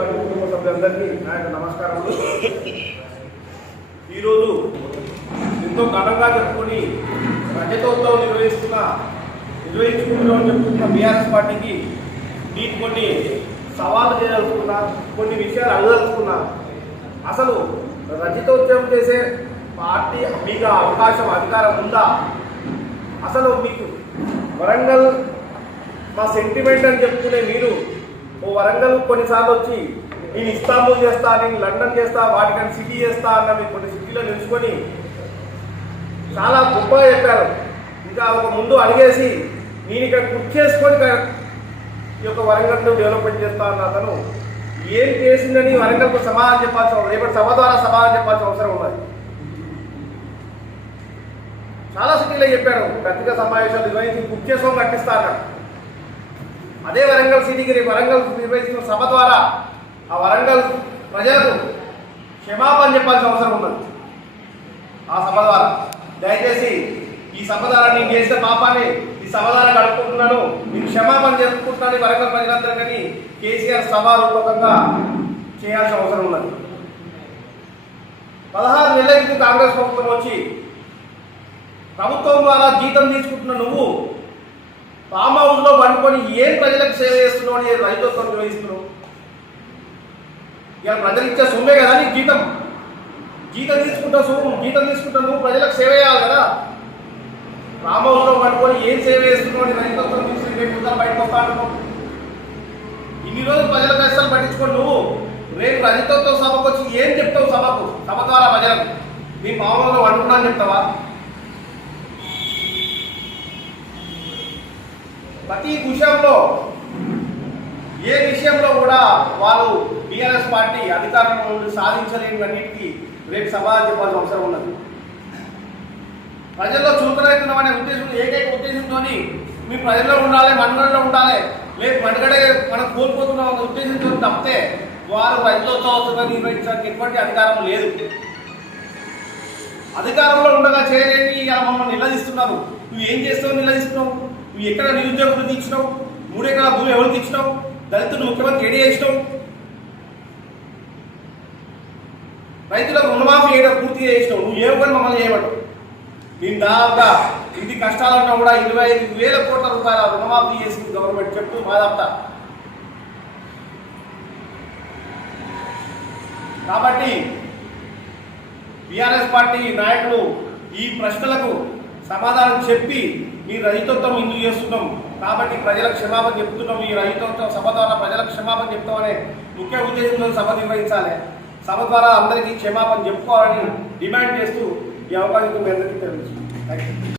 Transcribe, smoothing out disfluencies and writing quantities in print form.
Party కుటుంబ సభ్యులందరికీ నా యొక్క నమస్కారములు. ఈరోజు ఎంతో ఘనంగా చెప్పుకొని రజతోత్సవం నిర్వహించుకుంటామని చెప్పుకున్న బీఆర్ఎస్ పార్టీకి నేను కొన్ని సవాళ్ళు చేయదలుచుకున్నా, కొన్ని విషయాలు అడగదలుచుకున్నా. అసలు రజతోత్సవం చేసే పార్టీ మీకు అవకాశం అధికారం ఉందా? అసలు మీకు వరంగల్ మా సెంటిమెంట్ అని చెప్పుకునే మీరు ఓ వరంగల్ కొన్నిసార్లు వచ్చి నేను ఇస్తాంబుల్ చేస్తా, నేను లండన్ చేస్తా, వాటికని సిటీ చేస్తా అన్న మీరు కొన్ని సిటీలో నిలుచుకొని చాలా గొప్పగా చెప్పారు. ఇంకా ఒక ముందు అడిగేసి నేను ఇక్కడ కుక్ చేసుకొని ఈ యొక్క వరంగల్ డెవలప్మెంట్ చేస్తా అన్న అతను ఏం చేసిందని వరంగల్కు సమాధానం చెప్పాల్సిన అవసరం, రేపటి సభ ద్వారా సమాధానం చెప్పాల్సిన అవసరం ఉన్నది. చాలా సిటీలో చెప్పారు పత్రికా సమావేశాలు నిర్వహించి కుక్ చేసుకోవడం కట్టిస్తా అన్నాడు. అదే వరంగల్ సిటీకి రేపు వరంగల్ నిర్వహిస్తున్న సభ ద్వారా ఆ వరంగల్ ప్రజలకు క్షమాపణ చెప్పాల్సిన అవసరం ఉన్నది. ఆ సభ ద్వారా దయచేసి ఈ సభ ద్వారా నేను చేసిన పాపాన్ని ఈ సభ ద్వారా గడుపుకుంటున్నాను, నేను క్షమాపణ చెప్పుకుంటున్నాను వరంగల్ ప్రజలందరికీ కేసీఆర్ సభారూపకంగా చేయాల్సిన అవసరం ఉన్నది. 16 నెలల క్రితం కాంగ్రెస్ ప్రభుత్వం వచ్చి ప్రభుత్వం ద్వారా జీతం తీసుకుంటున్న నువ్వు ఫామ్ హౌస్లో పండుకొని ఏం ప్రజలకు సేవ చేస్తున్నావు అని రైతులతో నిర్వహిస్తున్నావు. ఇలా ప్రజలు ఇచ్చే సొమ్మే కదా నీకు జీతం తీసుకుంటా నువ్వు ప్రజలకు సేవ చేయాలి కదా. ఫామ్ హౌస్లో పండుకొని ఏం సేవ చేస్తున్నావు అని రైతులతో తీసుకుని రేపు బయటకు వస్తా అనుకో. ఇన్ని రోజులు ప్రజల కష్టాలు పట్టించుకొని నువ్వు రేపు రైతులతో సభకు వచ్చి ఏం చెప్తావు? సభ ద్వారా ప్రజలకు నీ ఫామ్ హౌస్లో వండుకున్నా అని చెప్తావా? ప్రతి విషయంలో ఏ విషయంలో కూడా వాళ్ళు బీఆర్ఎస్ పార్టీ అధికారంలో సాధించలేనివన్నిటికీ రేపు సమాధానం చెప్పాల్సిన అవసరం ఉన్నది. ప్రజల్లో చురుకునవుతున్నామనే ఉద్దేశం, ఏకైక ఉద్దేశంతో మీరు ప్రజల్లో ఉండాలి, మనుగడలో ఉండాలి, రేపు మనుగడ మనం కోల్పోతున్న ఉద్దేశంతో తప్పితే వారు రైతులతో నిర్వహించడానికి ఎటువంటి అధికారం లేదు. అధికారంలో ఉండగా చేయలేని ఇలా మమ్మల్ని నిలదీస్తున్నారు. నువ్వు ఏం చేస్తావు? నిలదీస్తున్నావు. నువ్వు ఎక్కడ నిరుద్యోగ వృద్ధి ఇచ్చినావు? 3 ఎకరాల భూమి ఎవరికి ఇచ్చినావు? దళితులు ముఖ్యమంత్రి ఏడి చేసినావు? రైతులకు రుణమాఫీ ఏదో పూర్తిగా చేసినావు. నువ్వు ఏమని మమ్మల్ని చేయమంటావు? నేను దాదాపుగా ఇది కష్టాలన్నా కూడా 25,000 కోట్ల రూపాయల రుణమాఫీ చేసింది గవర్నమెంట్ చెప్తూ బాధాపుతా. కాబట్టి బీఆర్ఎస్ పార్టీ నాయకులు ఈ ప్రశ్నలకు సమాధానం చెప్పి మీ రైతుత్వం ఎందుకు చేస్తున్నాం కాబట్టి ప్రజలకు క్షమాపణ చెప్తున్నాం, ఈ రైతుత్వం సభ ద్వారా ప్రజలకు క్షమాపణ చెప్తామనే ముఖ్య ఉద్దేశంతో సభ నిర్వహించాలి. సభ ద్వారా అందరికీ క్షమాపణ చెప్పుకోవాలని డిమాండ్ చేస్తూ ఈ అవకాశం మీ అందరికీ తెలుసు. Thank you.